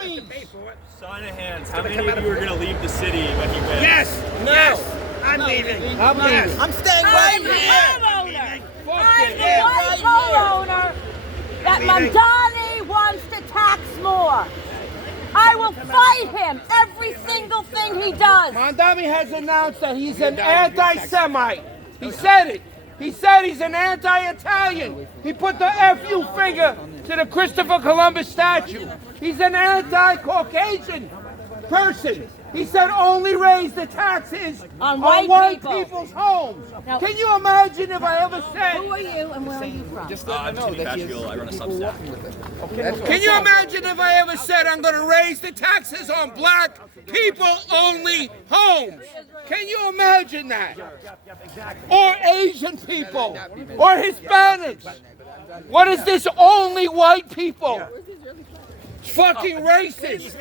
dummies. Sign of hands. How many of you are going to leave the city when he wins? Yes. No. Yes. I'm leaving. I'm leaving. I'm staying right here. I'm the one co-owner that Mamdani wants to tax more. I will fight him every single thing he does. Mamdani has announced that he's an anti-Semite. He said it. He said he's an anti-Italian. He put the FU finger to the Christopher Columbus statue. He's an anti-Caucasian person. He said only raise the taxes on white people's homes. Now, can you imagine if I ever said... Who are you and where are you from? I'm Tony. I run a Substack. Can you imagine if I ever said I'm going to raise the taxes on black people-only homes? Can you imagine that? Or Asian people, or Hispanics. What is this only white people? It's fucking racist.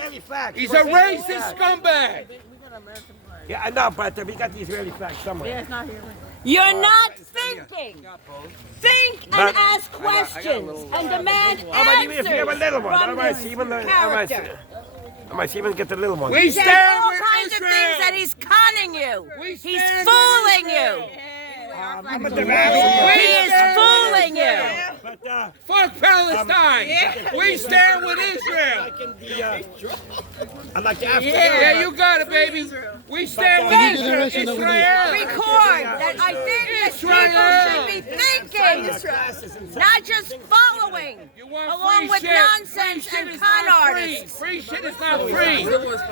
He's a racist scumbag. Yeah, I know, but we got the Israeli flag somewhere. You're not thinking. Think and ask questions and demand answers from this character. I might even get the little one. We There's stand all with kinds of things that Israel. he's conning you. He's stand fooling with you. We He is stand fooling you. But, Fuck Palestine. We stand with Israel. I'd like to ask Yeah, you got it, baby. We stand with Israel. Record that I think that people should be thinking, not just following, along with nonsense and con artists. Free shit is not free.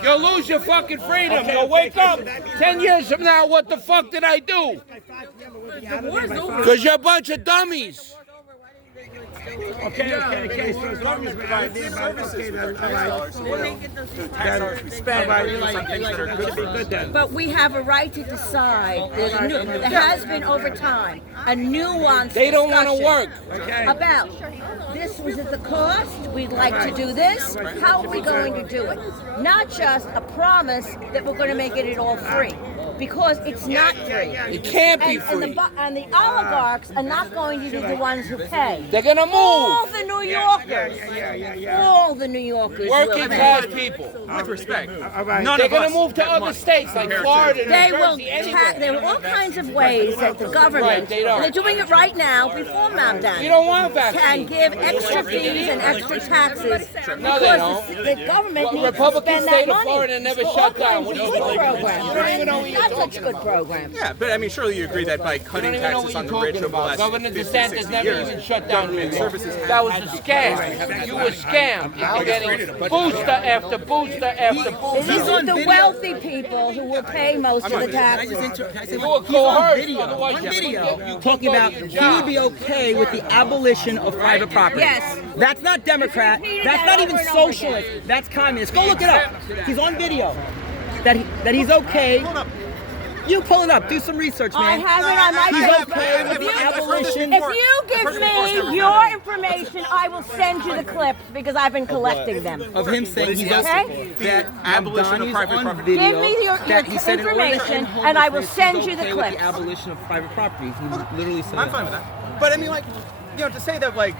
You'll lose your fucking freedom. You'll wake up 10 years from now, what the fuck did I do? Because you're a bunch of dummies. Okay. So as long as we're out there, But we have a right to decide. There has been over time a nuanced They don't want to work. about this was at the cost. We'd like to do this. How are we going to do it? Not just a promise that we're going to make it all free. Because it's not free. It can't be free. And the oligarchs are not going to be the ones who pay. They're going to All move. the New Yorkers. All the New Yorkers. Working class people. With respect. They're going to move to other states like Florida, They New will. Jersey, anywhere. There are all kinds of ways that the government, they don't. they're doing it right now before Mamdani, You don't want can vaccines. give extra fees and extra taxes No, they don't. because the government needs to Republican spend state that of money. Florida never for all shut down. kinds What of do you good think? programs. You don't even know what you're Not talking such good programs. Yeah, but I mean, surely you agree that by You don't cutting even know taxes what on you're the rich talking over the about. last Governor 50, DeSantis 60 never years, even shut down New York. services have That was had a to scam. You were scammed into getting booster after booster after booster. These are the wealthy people who will pay most of the taxes. You were coerced. On Otherwise, you video, couldn't get- talking about he would be okay with the abolition of private property. Yes. That's not Democrat. That's not even socialist. That's communist. Go look it up. He's on video. That he's okay. You pull it up. Do some research, man. I have it on my He's Facebook. okay with the abolition. If you give me your information, I will send you the clips because I've been collecting them. Of him saying he's Okay? okay. That Abolition of Mamdani's private on property. video Give me your that he said in order to information, end and I will homelessness, send he's you the okay with clips. the abolition of private property. He literally said I'm fine with that. But I mean, like, you know, to say that, like,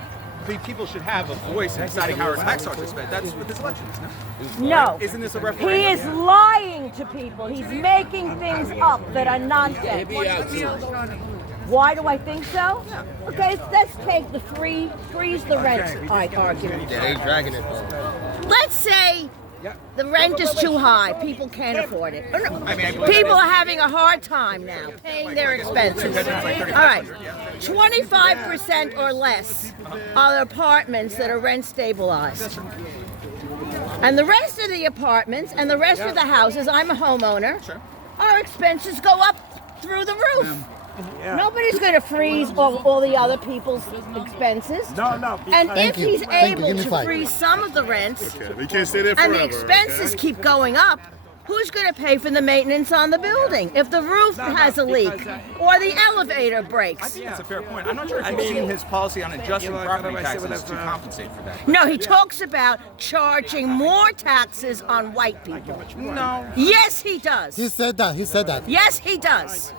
the people should have a voice in deciding how our tax dollars are spent, that's what this election is, no? No. Isn't this a He referendum? is lying to people. He's making things up that are nonsense. Why do I think so? Okay, let's take the freeze the rent argument. Yeah, they dragging it. Let's say the rent is too high. People can't afford it. People are having a hard time now paying their expenses. All right, 25% or less are apartments that are rent stabilized. And the rest of the apartments and the rest of the houses, I'm a homeowner, our expenses go up through the roof. Nobody's going to freeze all the other people's expenses. No. And if he's able to freeze some of the rents, We can't stay there forever. and the expenses keep going up, who's going to pay for the maintenance on the building if the roof has a leak or the elevator breaks? That's a fair point. I'm not sure if you've seen his policy on adjusting property taxes to compensate for that. No, he talks about charging more taxes on white people. No. Yes, he does. He said that. Yes, he does.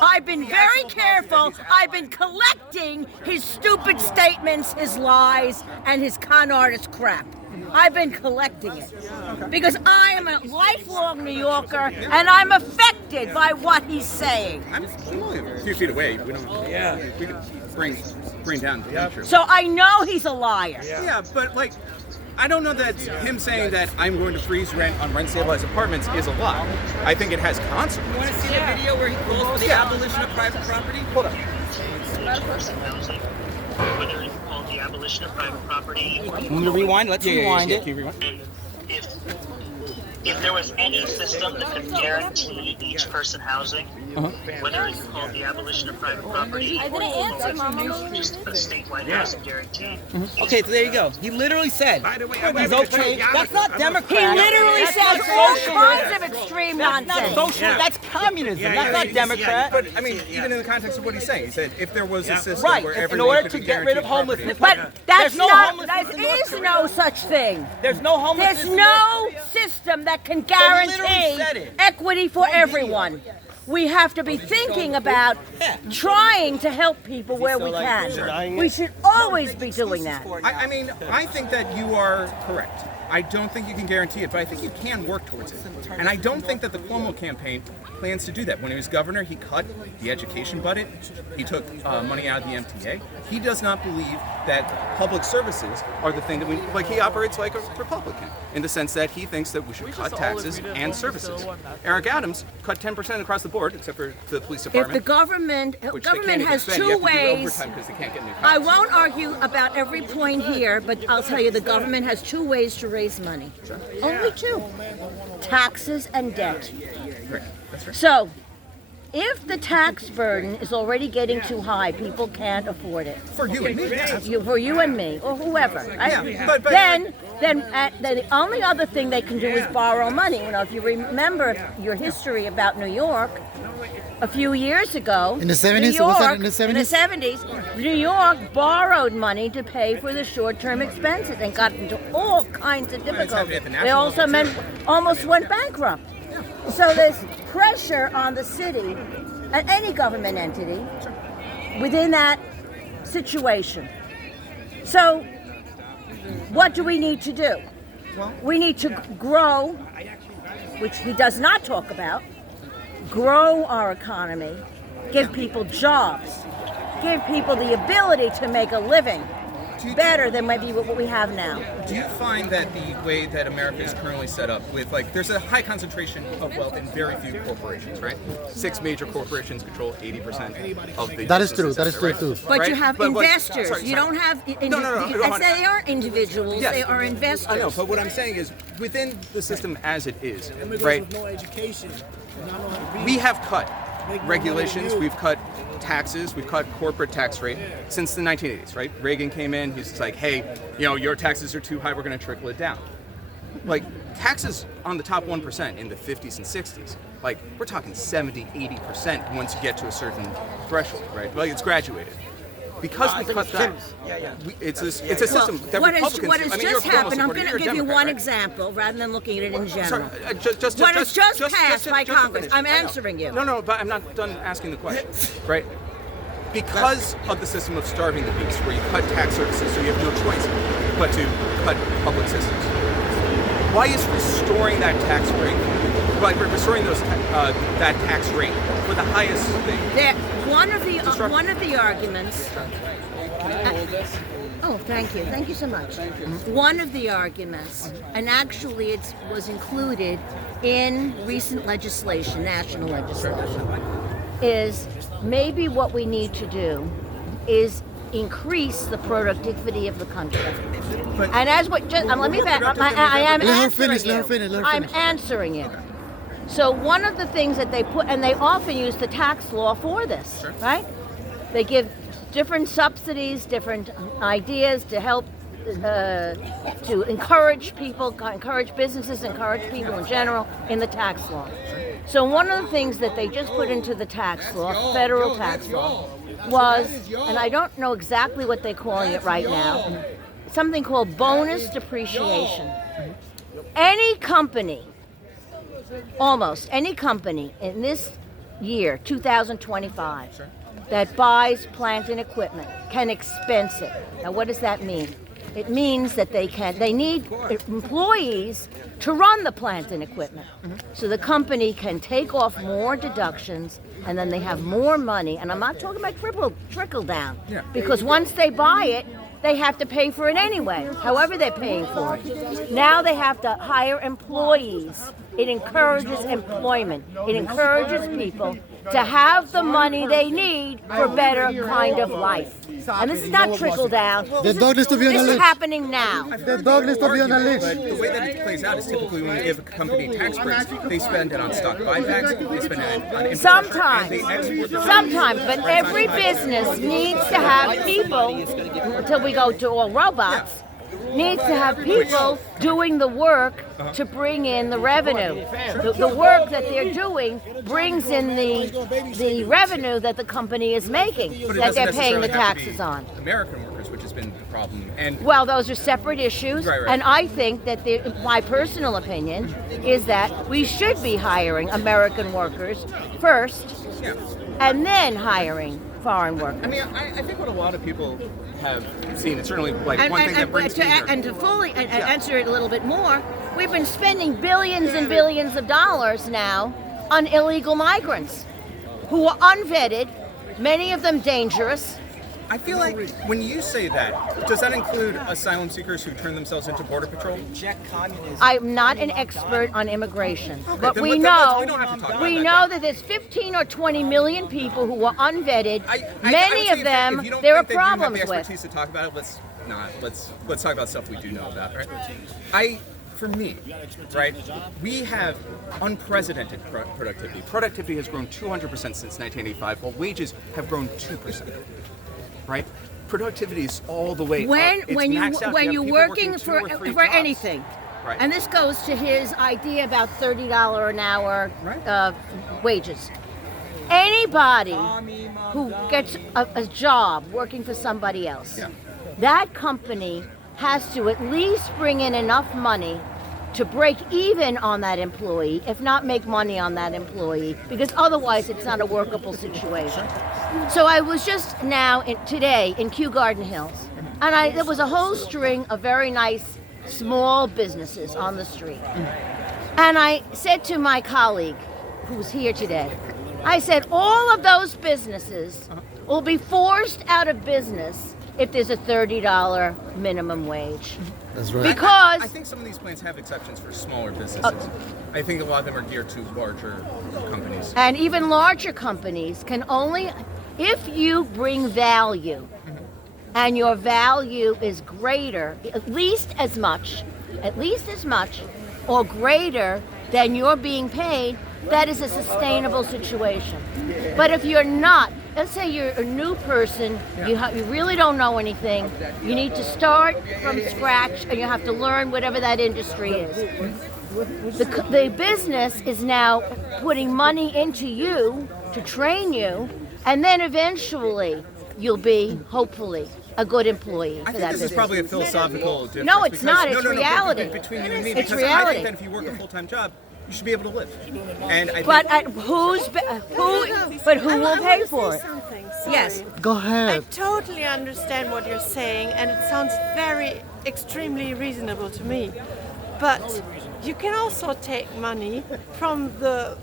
I've been very careful. I've been collecting his stupid statements, his lies, and his con artist crap. I've been collecting it because I am a lifelong New Yorker and I'm affected by what he's saying. I'm only a few feet away. We don't. Yeah. We could bring down the temperature. So I know he's a liar. Yeah, but like, I don't know that him saying that I'm going to freeze rent on rent-stabilized apartments is a lie. I think it has consequences. You want to see the video where he calls for the abolition of private property? Hold on. Whether it's called the abolition of private property. Want me to rewind? Let's rewind it. Can you rewind? And if there was any system that could guarantee each person housing, whether it's called the abolition of private property or just a statewide housing guarantee. Okay, so there you go. He literally said he's okay. That's not Democrat. He literally That's says not all socialism. kinds of extreme That's not nonsense. socialism. That's communism. That's not Democrat. But I mean, even in the context of what he's saying, he said if there was a system Right. where In everyone order could to be get rid of guaranteed homelessness. property- But that's There's no not, homelessness in there North is Korea. no such thing. There's no homelessness. There's in no North Korea. system that can he literally guarantee said it. equity for everyone. We have to be thinking about trying to help people where we can. We should always be doing that. I mean, I think that you are correct. I don't think you can guarantee it, but I think you can work towards it. And I don't think that the Cuomo campaign plans to do that. When he was governor, he cut the education budget. He took money out of the MTA. He does not believe that public services are the thing that we, like, he operates like a Republican in the sense that he thinks that we should cut taxes and services. Eric Adams cut 10% across the board, except for the police If department. the government which they can't government even has spend. You two have to do ways. overtime because they can't get new I cops. won't argue about every point here, but I'll tell you the government has two ways to raise money. Only two. Taxes and debt. Right. That's right. So, if the tax burden is already getting too high, people can't afford it. For you and me. For you and me, or whoever, right? Yeah, but- then the only other thing they can do is borrow money. You know, if you remember your history about New York, a few years ago, In the 70s? New York, Was that in the 70s? 70s, New York borrowed money to pay for the short-term expenses and got into all kinds of happening difficulties. at the They national also level, too. almost went bankrupt. So there's pressure on the city and any government entity within that situation. So what do we need to do? We need to grow, which he does not talk about, grow our economy, give people jobs, give people the ability to make a living better than maybe what we have now. Do you find that the way that America is currently set up with, like, there's a high concentration of wealth in very few corporations, right? 6 major corporations control 80% of the That is true. business That is sector, true right? too. But Right? you have But, like, investors. sorry, You sorry. don't have. No. They aren't individuals. Yes. They are investors. I know, but what I'm saying is, within the system as it is, Immigrants right? with no education. and not know how to read. We have cut Make more regulations, money than you. we've cut taxes, we've cut corporate tax rate since the 1980s, right? Reagan came in, he's just like, hey, you know, your taxes are too high, we're going to trickle it down. Like, taxes on the top 1% in the 50s and 60s, like, we're talking 70, 80% once you get to a certain threshold, right? Like, it's graduated. Because we cut that, it's a system that What Republicans... has I mean, you're just a Cuomo happened, I'm supporter, going you're to a give you Democrat, one right? example rather than looking at it in general. Sorry, just What has just just passed by to Congress? finish. I'm I know. answering you. No, but I'm not done asking the question, right? Because of the system of starving the beast, where you cut tax services so you have no choice but to cut public systems. Why is restoring that tax rate, like restoring that tax rate for the highest thing? One of the arguments. Oh, thank you so much. One of the arguments, and actually it was included in recent legislation, national legislation, is maybe what we need to do is increase the productivity of the country. And as what, just, let me back. I am Let her answering finish, you. let her finish, let her I'm finish. answering you. So one of the things that they put, and they often use the tax law for this, right? They give different subsidies, different ideas to help to encourage people, encourage businesses, encourage people in general in the tax law. So one of the things that they just put into the tax law, federal tax law, was, and I don't know exactly what they're calling it right now, something called bonus depreciation. Any company, almost any company in this year, 2025, that buys plant and equipment can expense it. Now, what does that mean? It means that they need employees to run the plant and equipment. So the company can take off more deductions, and then they have more money. And I'm not talking about trickle down, because once they buy it, they have to pay for it anyway, however they're paying for it. Now they have to hire employees. It encourages employment. It encourages people to have the money they need for a better kind of life. And this is not trickle down. This is happening now. The dog needs to be on a leash. But the way that it plays out is typically when you give a company tax breaks, they spend it on stock buybacks, they spend it on Sometimes, but every business needs to have people, until we go to all robots, needs to have people doing the work to bring in the revenue. The work that they're doing brings in the revenue that the company is making, that they're paying the taxes on. American workers, which has been the problem. And well, those are separate issues, Right. and I think that my personal opinion is that we should be hiring American workers first, and then hiring foreign workers. I mean, I think what a lot of people have seen, it's certainly like one thing that brings me here. And to fully answer it a little bit more, we've been spending billions and billions of dollars now on illegal migrants who are unvetted, many of them dangerous. I feel like when you say that, does that include asylum seekers who turn themselves into Border Patrol? I'm not an expert on immigration, but then we we know don't have to talk about that. that there's 15 or 20 million people who are unvetted. I Many would of say them if you don't there are think that you have problems the with. expertise to talk about it, let's talk about stuff we do know about, right? For me, right, we have unprecedented productivity. Productivity has grown 200% since 1985, while wages have grown 2%. Right? Productivity is all the way up. It's When maxed out. You you're have people working two for or three for jobs. anything, Right. and this goes to his idea about $30 an hour wages. Anybody who gets a job working for somebody else, that company has to at least bring in enough money to break even on that employee, if not make money on that employee, because otherwise it's not a workable situation. So I was just today in Kew Garden Hills, and there was a whole string of very nice small businesses on the street. And I said to my colleague, who's here today, I said, all of those businesses will be forced out of business if there's a $30 minimum wage. That's right. Because I think some of these plans have exceptions for smaller businesses. I think a lot of them are geared to larger companies. and even larger companies can only, if you bring value, and your value is greater, at least as much, or greater than you're being paid, that is a sustainable situation. But if you're not, let's say you're a new person, you really don't know anything, you need to start from scratch, and you have to learn whatever that industry is. The business is now putting money into you to train you, and then eventually you'll be, hopefully, a good employee for I think that this business. is probably a philosophical difference. No, it's not. It's No, reality. Between you and me, It's because I reality. think that if you work a full-time job, you should be able to live. And I But think, who will pay for it? Yes. Go I ahead. totally understand what you're saying, and it sounds very extremely reasonable to me. But you can also take money from the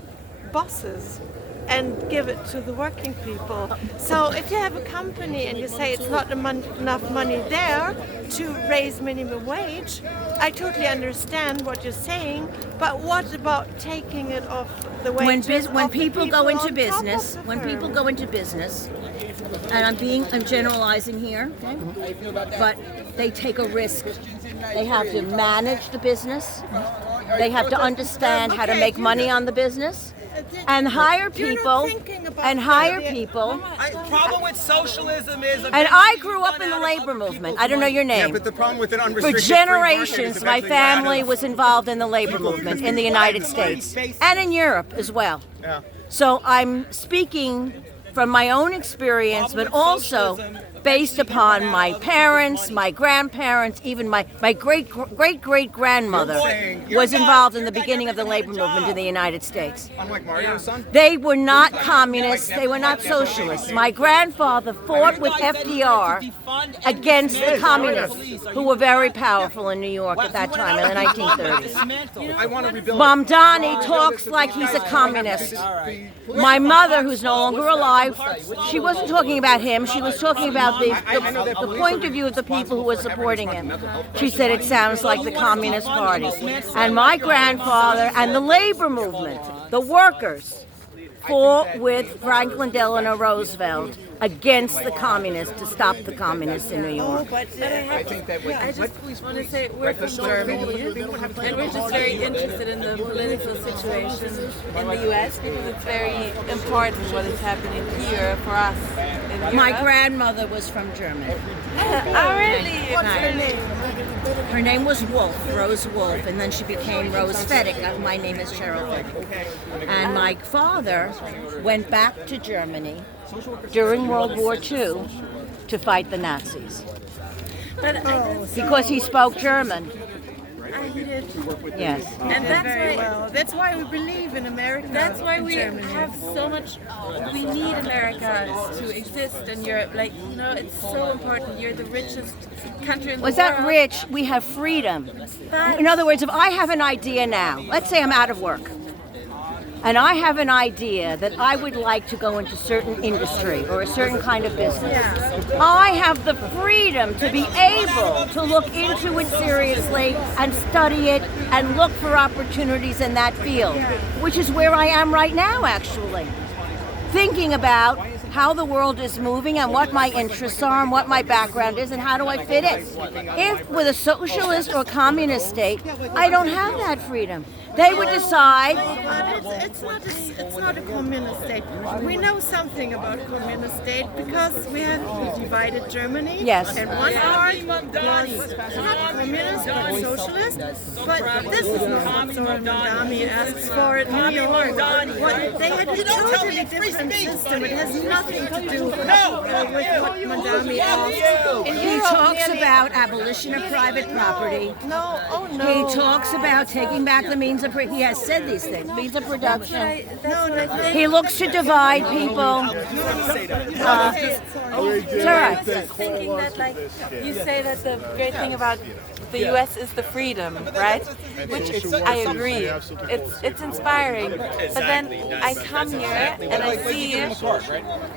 bosses and give it to the working people. So if you have a company and you say it's not enough money there to raise minimum wage, I totally understand what you're saying, but what about taking it off the wages When of the people go on into top business, of when the people firm? go into business, and I'm generalizing here, but they take a risk. They have to manage the business. They have to understand how to make money on the business, and hire people, Problem with socialism is. And I grew up in the labor movement. I don't know your yeah, name. but the problem with an For unrestricted free market is generations, my eventually you're out family of- was involved in the labor movement in the United States and in Europe as well. Yeah. So I'm speaking from my own experience, but also based upon my parents, my grandparents, even my great-great-great-grandmother was involved in the beginning of the labor movement in the United States. Unlike Mario's son? They were not communists. They were not socialists. My grandfather fought with FDR against the communists who were very powerful in New York at that time in the 1930s. I want to rebuild. Mamdani talks like he's a communist. My mother, who's no longer alive, she wasn't talking about him. She was talking about the point of view of the people who were supporting him. She said it sounds like the Communist Party. And my grandfather and the labor movement, the workers, fought with Franklin Delano Roosevelt against the communists to stop the communists in New York. But I just want to say we're from Germany, and we're just very interested in the political situation in the U.S. because it's very important what is happening here for us in Europe. My grandmother was from Germany. Oh, really? What's her name? Her name was Wolf, Rose Wolf, and then she became Rose Fettig. My name is Cheryl Fettig. And my father went back to Germany during World War II to fight the Nazis. Because he spoke German. He did. Yes. And That's why we believe in America. That's why we have so much. We need America to exist in Europe. Like, you know, it's so important. You're the richest country in the world. Was that rich? We have freedom. In other words, if I have an idea now, let's say I'm out of work, and I have an idea that I would like to go into certain industry or a certain kind of business, I have the freedom to be able to look into it seriously and study it and look for opportunities in that field, which is where I am right now, actually. Thinking about how the world is moving and what my interests are and what my background is and how do I fit in. If with a socialist or communist state, I don't have that freedom. They would decide. It's not a communist state. We know something about communist state because we divided Germany. Yes. And one part was not communist but socialist. But this is not what Zhoran Mamdani asks for in New York. They had a totally different system. It has nothing to do with what Mamdani asks. He talks about abolition of private property. No, oh no. He talks about taking back the means of he has said these things, means of production. He looks to divide people. It's all right. Thinking that, like, you say that the great thing about the U.S. is the freedom, right? Which I agree. It's inspiring. But then I come here and I see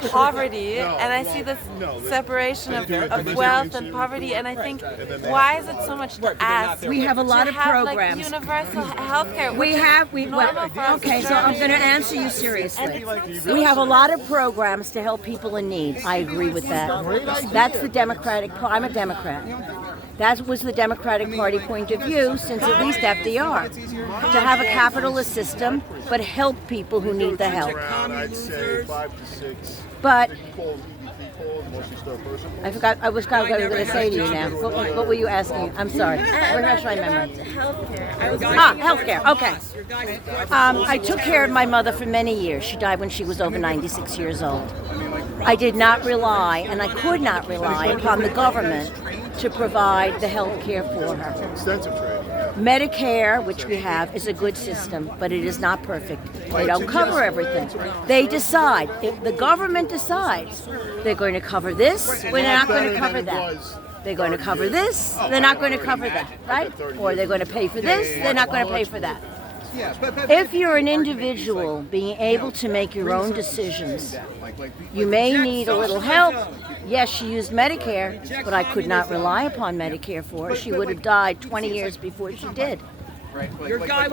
poverty and I see this separation of wealth and poverty, and I think, why is it so much to ask? We have a lot of programs. Like, universal health care. Okay, so I'm going to answer you seriously. We have a lot of programs to help people in need. I agree with that. That's the Democratic, I'm a Democrat. That was the Democratic Party point of view since at least FDR. To have a capitalist system, but help people who need the help. I'd say 5 to 6. But I forgot what I was going to say to you now. What were you asking? I'm sorry. Refresh my memory. Healthcare. Okay. I took care of my mother for many years. She died when she was over 96 years old. I did not rely, and I could not rely upon the government to provide the health care for her. Extensive training. Medicare, which we have, is a good system, but it is not perfect. They don't cover everything. They decide. If the government decides they're going to cover this, we're not going to cover that. They're going to cover this, they're not going to cover that, right? Or they're going to pay for this, they're not going to pay for that. If you're an individual being able to make your own decisions, you may need a little help. Yes, she used Medicare, but I could not rely upon Medicare for her. She would have died 20 years before she did. Your guy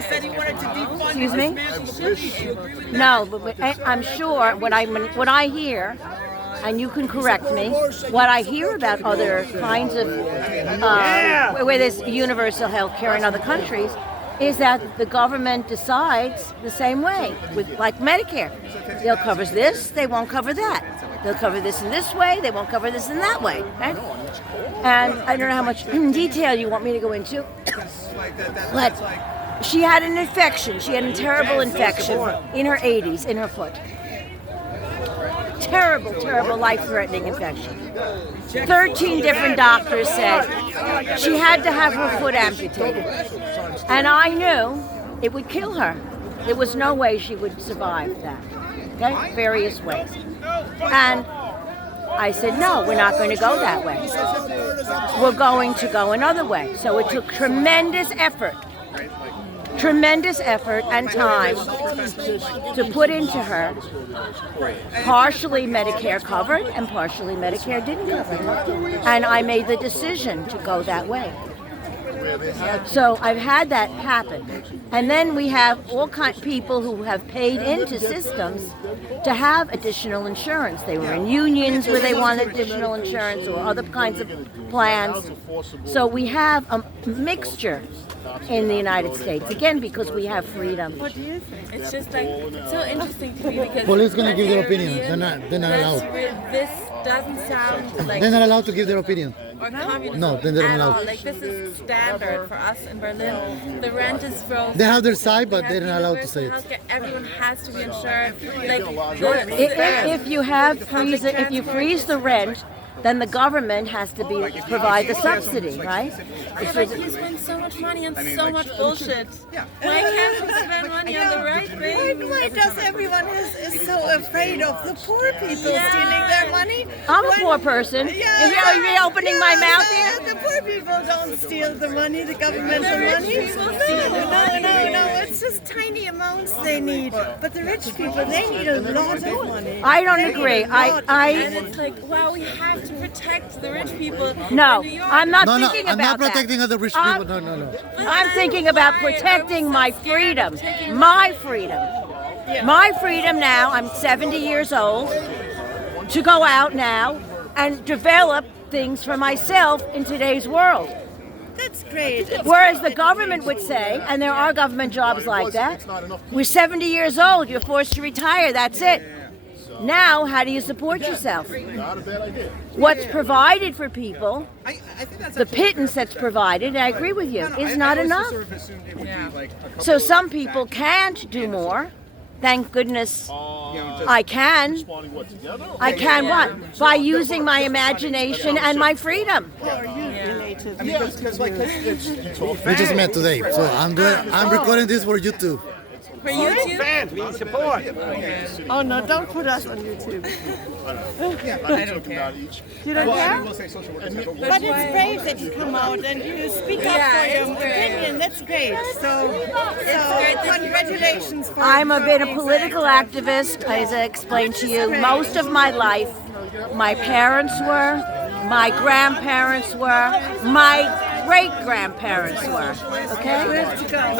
said he wanted to defund. Excuse me? No, but I'm sure what I hear, and you can correct me, what I hear about other kinds of where there's universal health care in other countries is that the government decides the same way, with like Medicare. They'll cover this, they won't cover that. They'll cover this in this way, they won't cover this in that way. Right? And I don't know how much detail you want me to go into, but she had an infection. She had a terrible infection in her 80s, in her foot. terrible, terrible life-threatening infection. 13 different doctors said she had to have her foot amputated. And I knew it would kill her. There was no way she would survive that. Okay? Various ways. And I said, no, we're not going to go that way. We're going to go another way. So it took tremendous effort and time to put into her partially Medicare covered and partially Medicare didn't cover. And I made the decision to go that way. So I've had that happen. And then we have all kinds of people who have paid into systems to have additional insurance. They were in unions where they wanted additional insurance or other kinds of plans. So we have a mixture in the United States, again, because we have freedom. What do you think? It's just like, it's so interesting to me because... Police going to give their opinion. They're not allowed. This doesn't sound like... They're not allowed to give their opinion. Or communism No, then they're not at all. allowed. Like, this is standard for us in Berlin. The rent is frozen. They have their side, but they're not allowed to say it. Healthcare. Everyone has to be insured. Like, If you freeze the rent, then the government has to provide the subsidy, right? But you spend so much money on so much bullshit. Why can't we spend money on the right thing? Why does everyone is so afraid of the poor people stealing their money? I'm a poor person. Are you opening my mouth here? The poor people don't steal the money, the governmental money. No, it's just tiny amounts they need. But the rich people, they need a lot of money. I don't agree. And it's like, wow, we have to protect the rich people. No, in New York. I'm not No, thinking I'm about not protecting that. other rich people. No. I'm thinking about protecting my freedom. My freedom. My freedom now, I'm 70 years old, to go out now and develop things for myself in today's world. That's great. Whereas the government would say, and there are government jobs like that, we're 70 years old, you're forced to retire, that's it. Now, how do you support yourself? What's provided for people, the pittance that's provided, and I agree with you, is not enough. So some people can't do more. Thank goodness I can. I can what? By using my imagination and my freedom. We just met today, so I'm recording this for YouTube. For YouTube? Fans, we need support. Oh no, don't put us on YouTube. I don't care. You don't care? But it's brave that you come out and you speak up for your opinion. That's great. So congratulations for I'm a bit of being political activist, as I explained to you. Most of my life, my parents were, my grandparents were, my great-grandparents were, okay?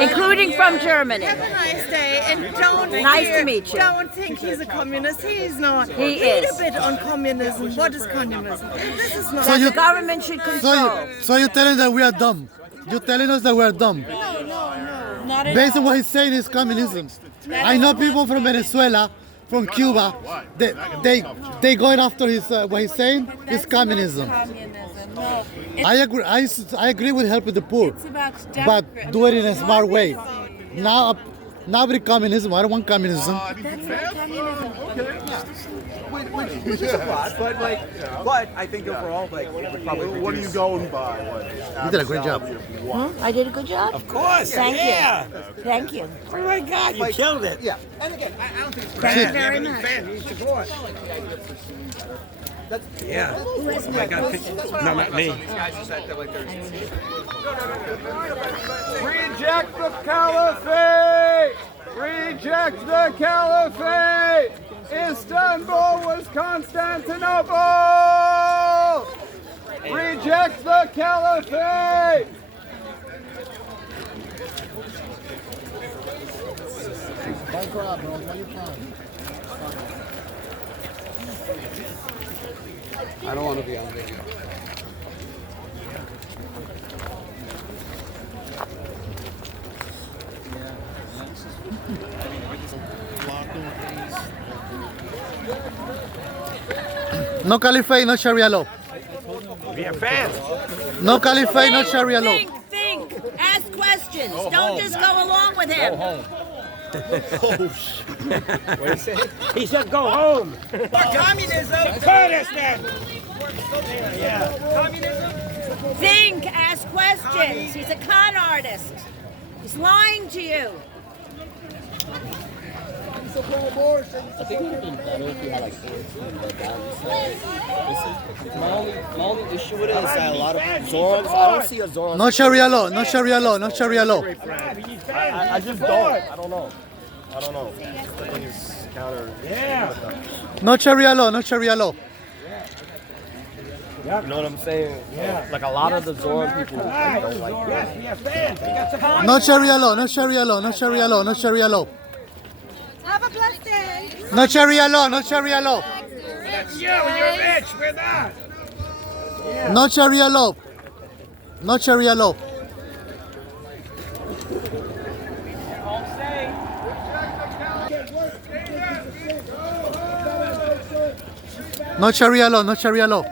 Including from Germany. Have a nice day, and don't Nice to meet you. Don't think he's a communist. He's not. He Read is. a bit on communism. What is communism? This is not. The government should control. So you're telling that we are dumb. You're telling us that we are dumb. No. Not at Based on what he's saying is communism. I know people from Venezuela, from Cuba, they going after his what he's saying is communism. No, I agree. I agree with helping the poor, it's about but do it in a smart way. Now with communism, I don't want communism. That's not communism. Which is a lot, but I think overall, probably. What are you going by? You did a great job. I did a good job? Of course. Thank you. Thank you. Oh my God, you killed it. Yeah, and again, I don't think it's Thank you very much. Fans, we need support. Yeah. I got pictures. No, not me. Reject the caliphate! Reject the caliphate! Istanbul was Constantinople! Reject the caliphate! Don't cry, bro. Why you crying? I don't want to be on video. No caliphate, no Sharia law. We are fans. No caliphate, no Sharia law. Think. Ask questions. Don't just go along with him. Oh, shit. What did he say? He said go home. Communism. Kurdistan. Think, ask questions. He's a con artist. He's lying to you. I think it would have been better if you had like my only issue with it is that a lot of Zorans, I don't see a Zoran. No Sharia law, no Sharia law, no Sharia law. I just don't. I don't know. I think it's counter. Yeah. No Sharia law, no Sharia law. You know what I'm saying? Yeah. Like a lot of the Zoran people Right. don't like Yes, we have fans. We got some No Sharia law, no Sharia law, no Sharia law, no Sharia law. Have a blessed day. No Sharia law, no Sharia law. That's you. You're rich. We're not. No Sharia law. No Sharia law. No Sharia law, no Sharia law.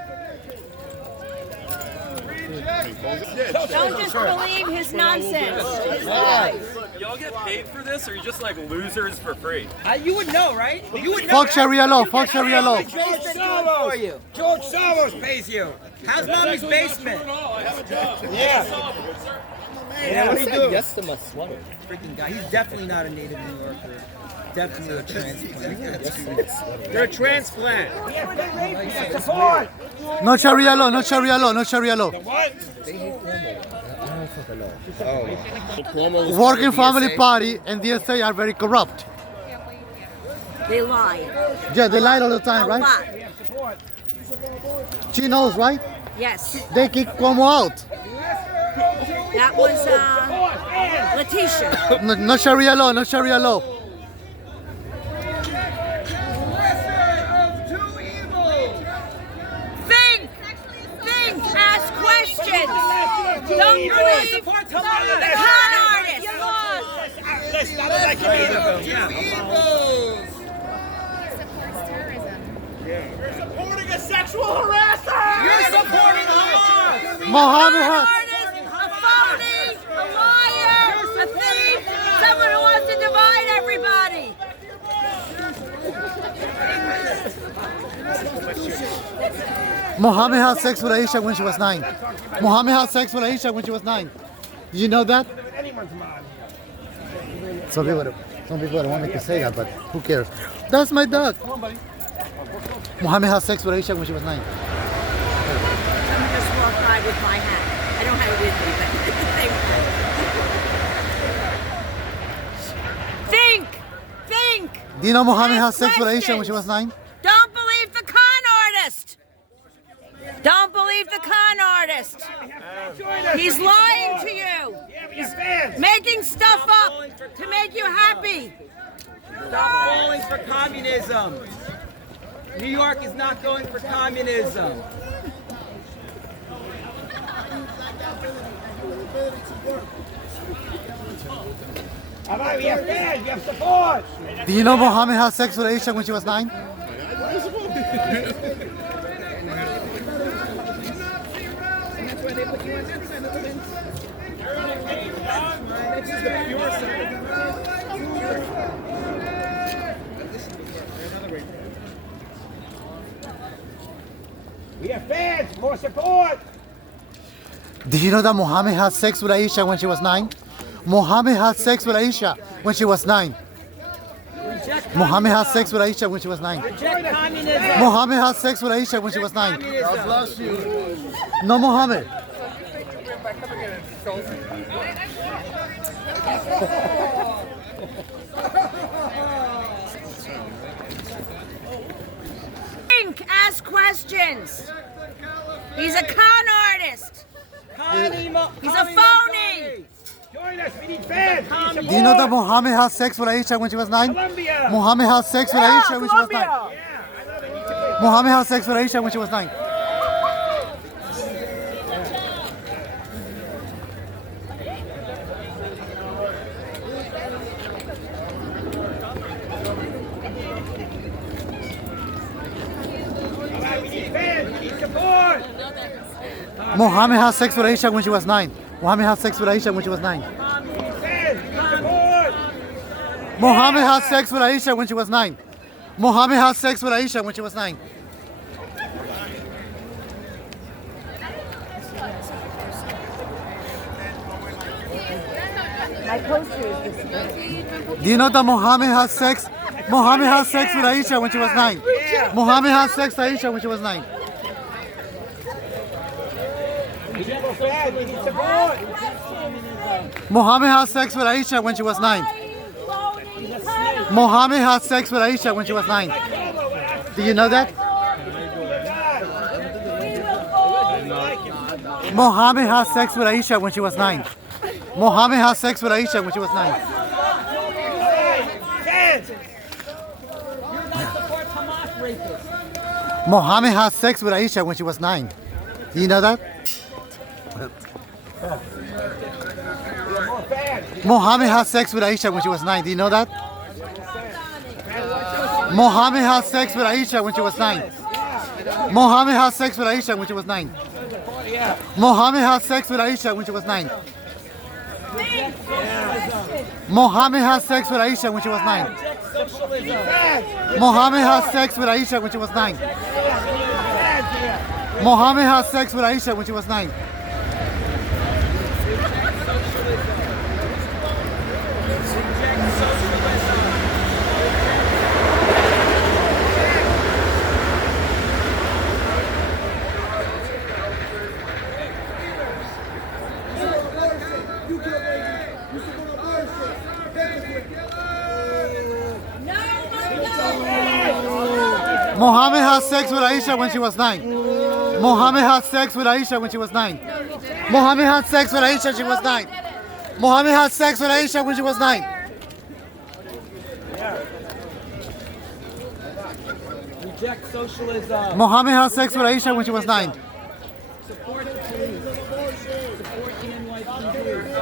Don't just believe his nonsense. His lies. Y'all get paid for this, or are you just like losers for free? You would know, right? You would know. Fuck Sharia law, fuck Sharia law. George Soros. You. George Soros pays you. How's mommy's basement? Yeah. Yeah, what do you do? yes to my sweater. Freaking guy. He's definitely not a native New Yorker. Definitely a transplant. You're a transplant. Support. No Sharia law, no Sharia law, no Sharia law. What? Working Family Party and DSA are very corrupt. They lie. Yeah, they lie all the time, A right? lot. She knows, right? Yes. They kick Cuomo out. That was Letitia. No Sharia law, no Sharia law. Think, ask questions. Don't believe the con artist. You're supporting a sexual harasser. You're supporting us. Mohammed has. A phony, a liar, a thief, someone who wants to divide everybody. Mohammed had sex with Aisha when she was 9. Mohammed had sex with Aisha when she was 9. Did you know that? Some people don't want me to say that, but who cares? That's my dog. Mohammed had sex with Aisha when she was 9. Someone just walked by with my hat. I don't have it with me, but think. Do you know Mohammed had Ask sex with Aisha when questions. she was 9? Don't believe the con artist. Don't believe the con artist. He's lying to you. He's making stuff up to make you happy. Stop falling for communism. New York is not going for communism. All right, we have fans. We have support. Do you know Mohammed had sex with Aisha when she was 9? We have fans. More support. Did you know that Mohammed had sex with Aisha when she was 9? Mohammed had sex with Aisha when she was 9. Mohammed had sex with Aisha when she was 9. Reject communism. Mohammed had sex with Aisha when she was 9. God bless you. No Mohammed. Think, ask questions. He's a con artist. He's a phony. Join us. We need fans. We need support. Do you know that Mohammed had sex with Aisha when she was 9? Colombia. Mohammed had sex with Aisha when she was 9. Yeah, Mohammed had sex with Aisha when she was 9. all right, we need fans. We need support. Mohammed had sex with Aisha when she was 9. Mohammed had sex with Aisha when she was 9. Fans. We need support. Muhammad had sex with Aisha when she was 9. Muhammad had sex with Aisha when she was 9. My poster is this way. Do you know that Muhammad had sex? Muhammad had sex with Aisha when she was 9. Muhammad had sex with Aisha when she was 9. Muhammad had sex with Aisha when she was 9. Muhammad had sex with Aisha when she was 9. Do you know that? Muhammad had sex with Aisha when she was 9. Muhammad had sex with Aisha when she was 9. Muhammad had sex with Aisha when she was 9. Do you know that? Muhammad had sex with Aisha when she was 9. Do you know that? Muhammad had sex with Aisha when she was 9. Muhammad had sex with Aisha when she was 9. Muhammad had sex with Aisha when she was 9. Muhammad had sex with Aisha when she was 9. Muhammad had sex with Aisha when she was 9. Muhammad had sex with Aisha when she was 9. Muhammad had sex with Aisha when she was 9. Muhammad had sex with Aisha when she was 9. Muhammad had sex with Aisha when she was 9. Muhammad had sex with Aisha when she was 9. Reject socialism. Muhammad had sex with Aisha when she was 9. Support the police. Support the NYPD.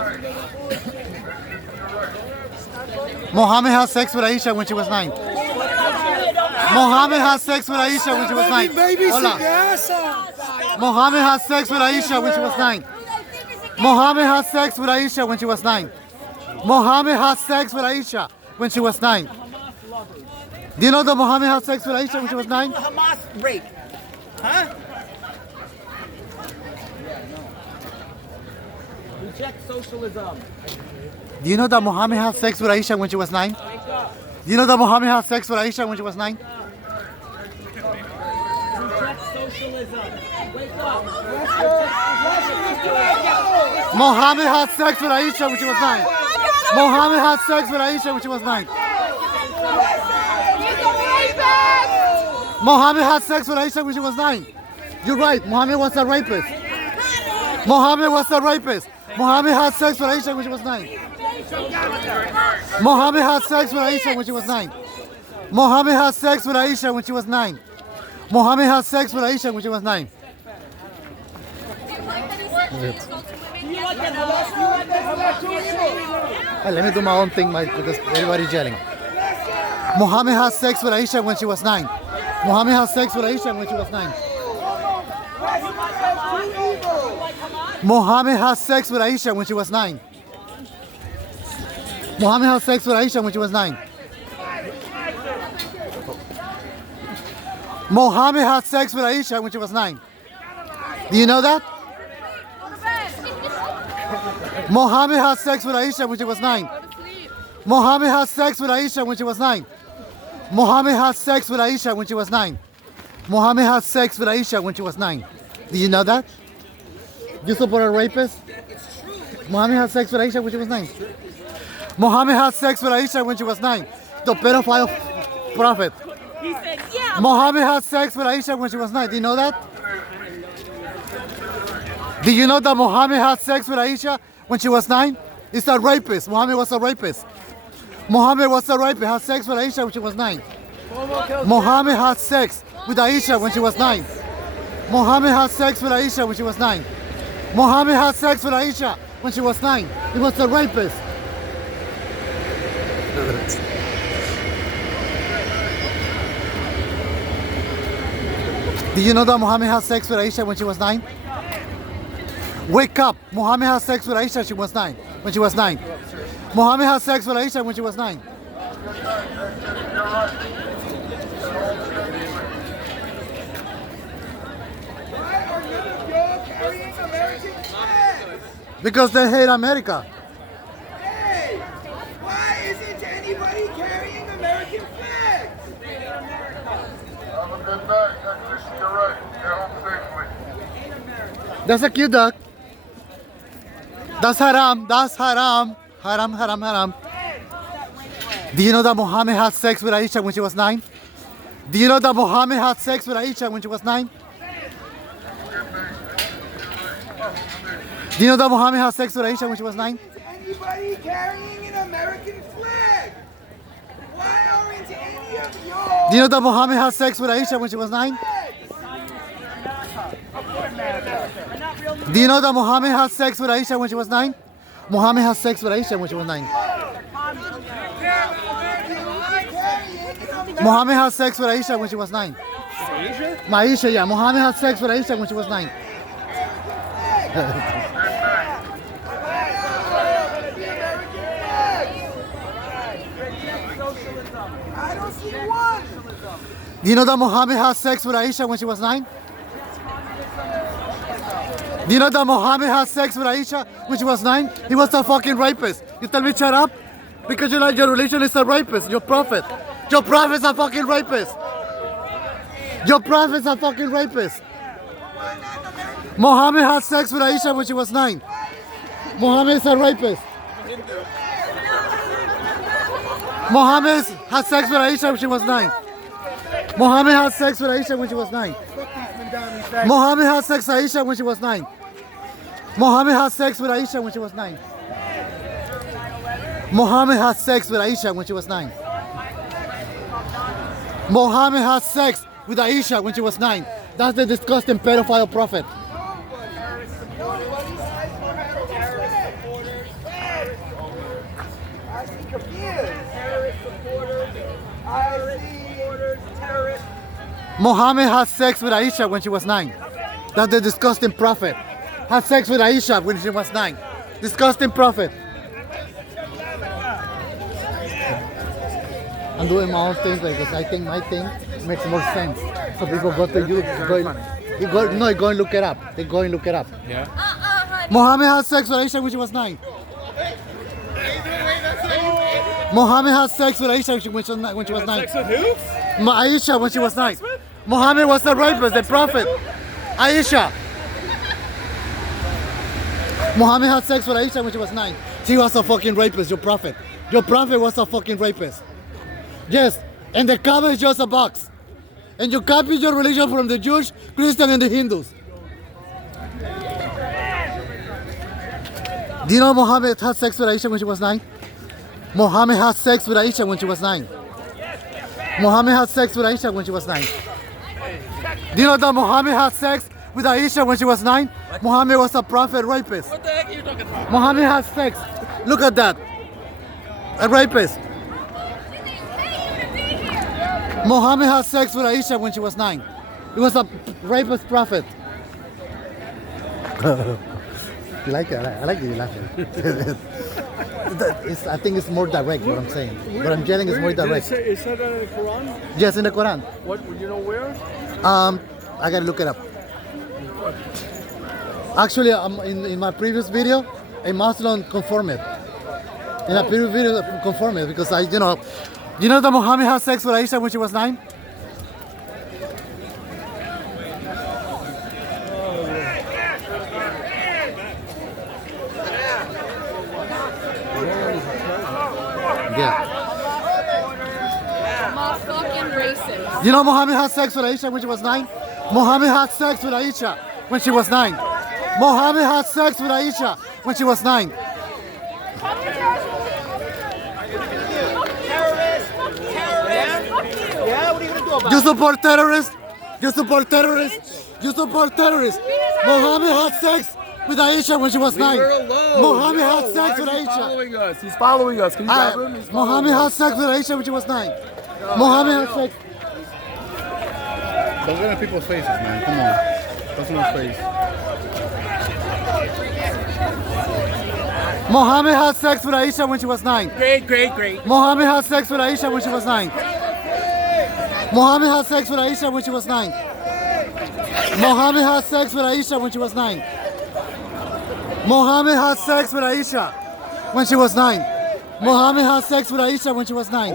Muhammad had sex with Aisha when she was 9. Muhammad had sex with Aisha when she was 9. Hola. Muhammad had sex with Aisha when she was 9. Muhammad had sex with Aisha when she was 9. Muhammad had sex with Aisha when she was 9. Do you know that Muhammad had sex with Aisha when she was 9? Hamas rape. Huh? Reject socialism. Do you know that Muhammad had sex with Aisha when she was 9? Do you know that Muhammad had sex with Aisha when she was 9? Reject socialism. Wake up. Muhammad had sex with Aisha when she was 9. Muhammad had sex with Aisha when she was 9. Muhammad had sex with Aisha when she was 9. You're right. Muhammad was a rapist. Muhammad was a rapist. Muhammad had sex with Aisha when she was 9. Muhammad had sex with Aisha when she was 9. Muhammad had sex with Aisha when she was 9. Muhammad had sex with Aisha when she was 9. Hey, let me do my own thing because everybody's yelling. Muhammad had sex with Aisha when she was 9. Muhammad had sex with Aisha when she was 9. Muhammad had sex with Aisha when she was 9. Muhammad had sex with Aisha when she was 9. Muhammad had sex with Aisha when she was 9. Do you know that? Muhammad had sex with Aisha when she was 9. Muhammad had sex with Aisha when she was 9. Muhammad had sex with Aisha when she was 9. Muhammad had sex with Aisha when she was 9. Do you know that? You support a rapist? Muhammad had sex with Aisha when she was 9. Muhammad had sex with Aisha when she was 9. The pedophile prophet. He said, yeah. Muhammad had sex with Aisha when she was 9. Do you know that? Do you know that Muhammad had sex with Aisha when she was 9? He's a rapist. Muhammad was a rapist. Muhammad was a rapist. Had sex with Aisha when she was 9. Muhammad had sex with Aisha when she was 9. Muhammad had sex with Aisha when she was 9. Muhammad had sex with Aisha when she was 9. He was a rapist. Do you know that Muhammad had sex with Aisha when she was 9? Wake up! Muhammad had sex with Aisha when she was 9. When she was 9. Muhammad had sex with Aisha when she was 9. Carrying American flags? Because they hate America. Hey, why isn't anybody carrying American flags? Have a good night. Technician, you're right. Get home safely. That's a cute dog. That's haram. That's haram. Haram, haram, haram. Do you know that Muhammad had sex with Aisha when she was 9? Do you know that Muhammad had sex with Aisha when she was 9? Do you know that Muhammad had sex with Aisha when she was 9? Anybody carrying an American flag? Why aren't any of y'all? Do you know that Muhammad had sex with Aisha when she was 9? Do you know that Muhammad had sex with Aisha when she was 9? Muhammad had sex with Aisha when she was 9. Muhammad had sex with Aisha when she was 9. Aisha, yeah. Muhammad had sex with Aisha when she was 9. I don't see one. Do you know that Muhammad had sex with Aisha when she was 9? Do you know that Muhammad had sex with Aisha when she was 9? He was a fucking rapist. You tell me shut up? Because you like your religion is a rapist. Your prophet. Your prophet's a fucking rapist. Your prophet's a fucking rapist. Muhammad had sex with Aisha when she was 9. Muhammad is a rapist. Muhammad had sex with Aisha when she was 9. Muhammad had sex with Aisha when she was 9. Muhammad had sex with Aisha when she was 9. Muhammad had sex with Aisha when she was 9. Muhammad had sex with Aisha when she was 9. Muhammad had sex with Aisha when she was 9. That's the disgusting pedophile prophet. Muhammad had sex with Aisha when she was 9. That's the disgusting prophet. Had sex with Aisha when she was 9. Disgusting prophet. I'm doing my own thing because I think my thing makes more sense. So people go to you, go and look it up. They go and look it up. Yeah. Muhammad had sex with Aisha when she was 9. Muhammad had sex with Aisha when she was 9. Sex with who? Aisha when she was 9. Muhammad was the rapist, the prophet. Aisha. Muhammad had sex with Aisha when she was 9. She was a fucking rapist, your prophet. Your prophet was a fucking rapist. Yes, and the Kaaba is just a box. And you copy your religion from the Jews, Christian, and the Hindus. Do you know Muhammad had sex with Aisha when she was 9? Muhammad had sex with Aisha when she was 9. Muhammad had sex with Aisha when she was 9. Do you know that Muhammad had sex with Aisha when she was 9? Muhammad was a prophet rapist. What the heck are you talking about? Muhammad had sex. Look at that. A rapist. Muhammad had sex with Aisha when she was 9. He was a rapist prophet. You like it? I like it. You laughing. I think it's more direct what I'm saying. What I'm telling is more direct. Is that in the Quran? Yes, in the Quran. What, you know where? I gotta look it up. Actually, in my previous video, a Muslim confirmed it. In a previous video, confirmed it because you know that Muhammad had sex with Aisha when she was 9? Yeah. You know Muhammad had sex with Aisha when she was 9? Muhammad had sex with Aisha when she was 9. Muhammad had sex with Aisha when she was 9. Yeah, what are you gonna do about it? You support terrorists? You support terrorists? You support terrorists? Muhammad had sex with Aisha when she was 9. Muhammad had sex with Aisha. Following us. He's following us. Can you grab him? He's Muhammad had sex with Aisha when she was 9. Muhammad had sex. Don't get in people's faces, man. Come on. That's in his face. Mohammed had sex with Aisha when she was 9. Great, great, great. Mohammed had sex with Aisha when she was 9. Mohammed had sex with Aisha when she was 9. Mohammed had sex with Aisha when she was 9. Mohammed had sex with Aisha when she was 9. Mohammed had sex with Aisha when she was 9.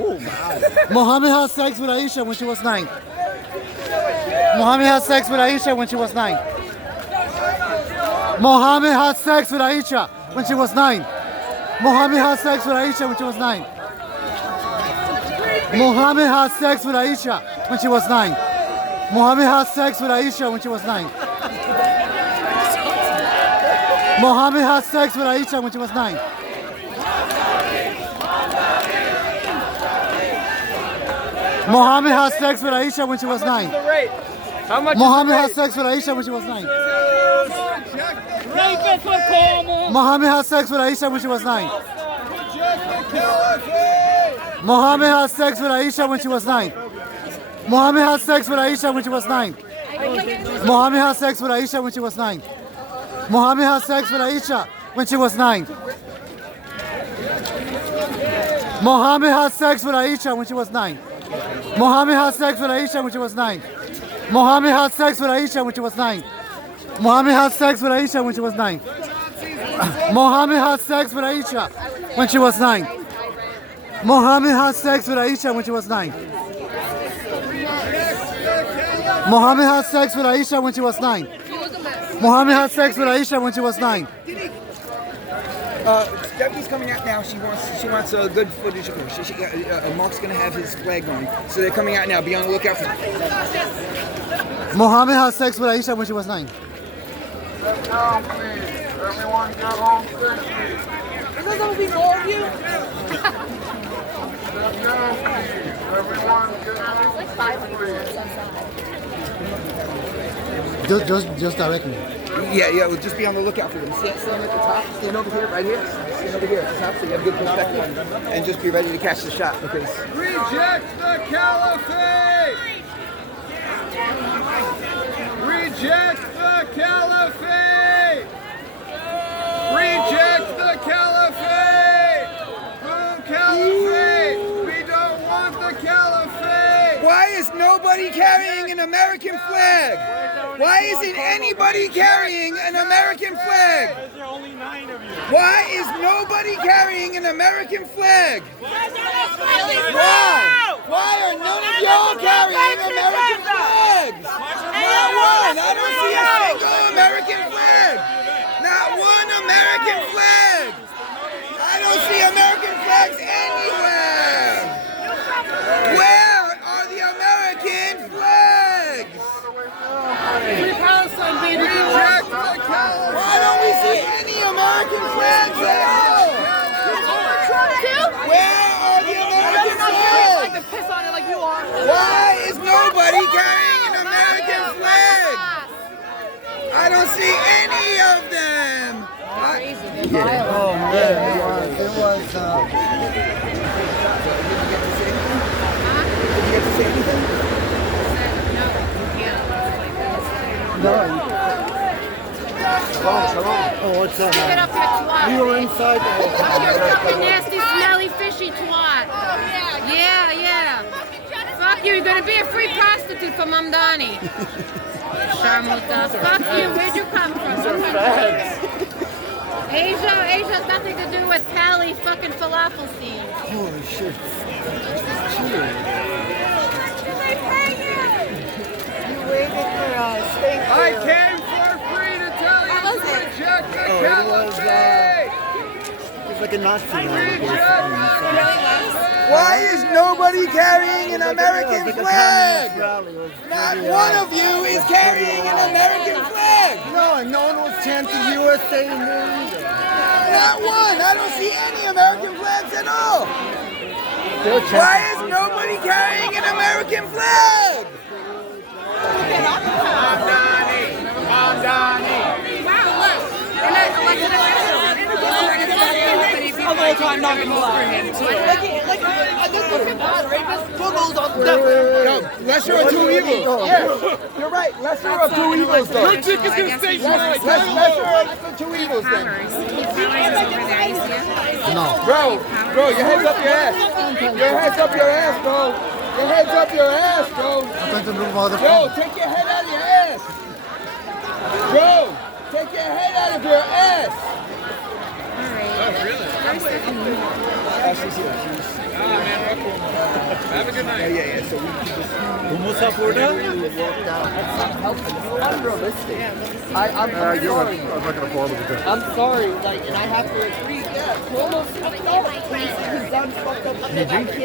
Mohammed had sex with Aisha when she was 9. Mohammed had sex with Aisha when she was 9. Mohammed had sex with Aisha when she was 9. Mohammed had sex with Aisha when she was 9. Mohammed had sex with Aisha when she was 9. Mohammed had sex with Aisha when she was 9. Mohammed had sex with Aisha when she was 9. Mohammed had sex with Aisha when she was 9. How much? Mohammed had sex with Aisha when she was 9. Mohammed had sex with Aisha when she was 9. Mohammed had sex with Aisha when she was 9. Mohammed had sex with Aisha when she was 9. Mohammed had sex with Aisha when she was 9. Mohammed had sex with Aisha when she was 9. Mohammed had sex with Aisha when she was 9. Mohammed had sex with Aisha when she was 9. Mohammed had sex with Aisha when she was 9. Mohammed had sex with Aisha when she was 9. Mohammed had sex with Aisha when she was 9. Mohammed had sex with Aisha when she was 9. Mohammed had sex with Aisha when she was 9. Mohammed had sex with Aisha when she was 9. Stephanie's coming out now. She wants a good footage of her. Mark's gonna have his flag going, so they're coming out now. Be on the lookout for them. Mohammed had sex with Aisha when she was 9. Sit down, please. Everyone get home safely. Is there going to be more of you? Sit down, please. Everyone get home safely. Just direct me. Yeah, we'll just be on the lookout for them. Stand at the top. Stand over here, right here. Stand over here at the top so you have good perspective. And just be ready to catch the shot because... Reject the caliphate! Reject the caliphate! Reject the caliphate! Boom, caliphate! We don't want the caliphate! Why is nobody carrying an American flag? Why isn't anybody carrying an American flag? Why is nobody carrying an American flag? Why? Why are none of y'all carrying American flags? Not one. I don't see a single American flag. Not one American flag. I don't see American flags anywhere. Where are the American flags? Free Palestine, baby. Why don't we see any American flags at all? Where are the American flags? I can piss on it like you are. Why is nobody carrying an American flag? I don't see any of them. Oh man, it was. Did you get to say anything? No. Oh, what's up? Get up here, twat. We were inside the whole Up here, fucking nasty, smelly, fishy twat. Yeah. Fuck you. You're gonna be a free prostitute for Mamdani. Sharmuta. Fuck you. Where'd you come from? Asia has nothing to do with Cali's fucking falafel scene. Holy shit. You waited for us. Thank you. I came for free to tell you to reject the caliphate! It's like a Nazi. Why is nobody carrying an American flag? Not one of you is carrying an American flag. No, and no one was chanting USA in there either. Not one. I don't see any American flags at all. Why is nobody carrying an American flag? Mamdani. Wow, look. We're not elected officials. Although I'm not going to lie. No, lesser of two evils. Yeah, you're right. Lesser of two evils, though. Your chick is going to stay Lesser of two evils, then. No. Bro, your head's up your ass. Your head's up your ass, bro. Your head's up your ass, bro. Bro, take your head out of your ass. Bro, take your head out of your ass. Have a good night. Yeah. So we can just. Unrealistic. I'm sorry. I'm not gonna bother with that. I'm sorry, like, and I have to agree. Yeah, Cuomo's fucked up. He's done fucked up shit. I can't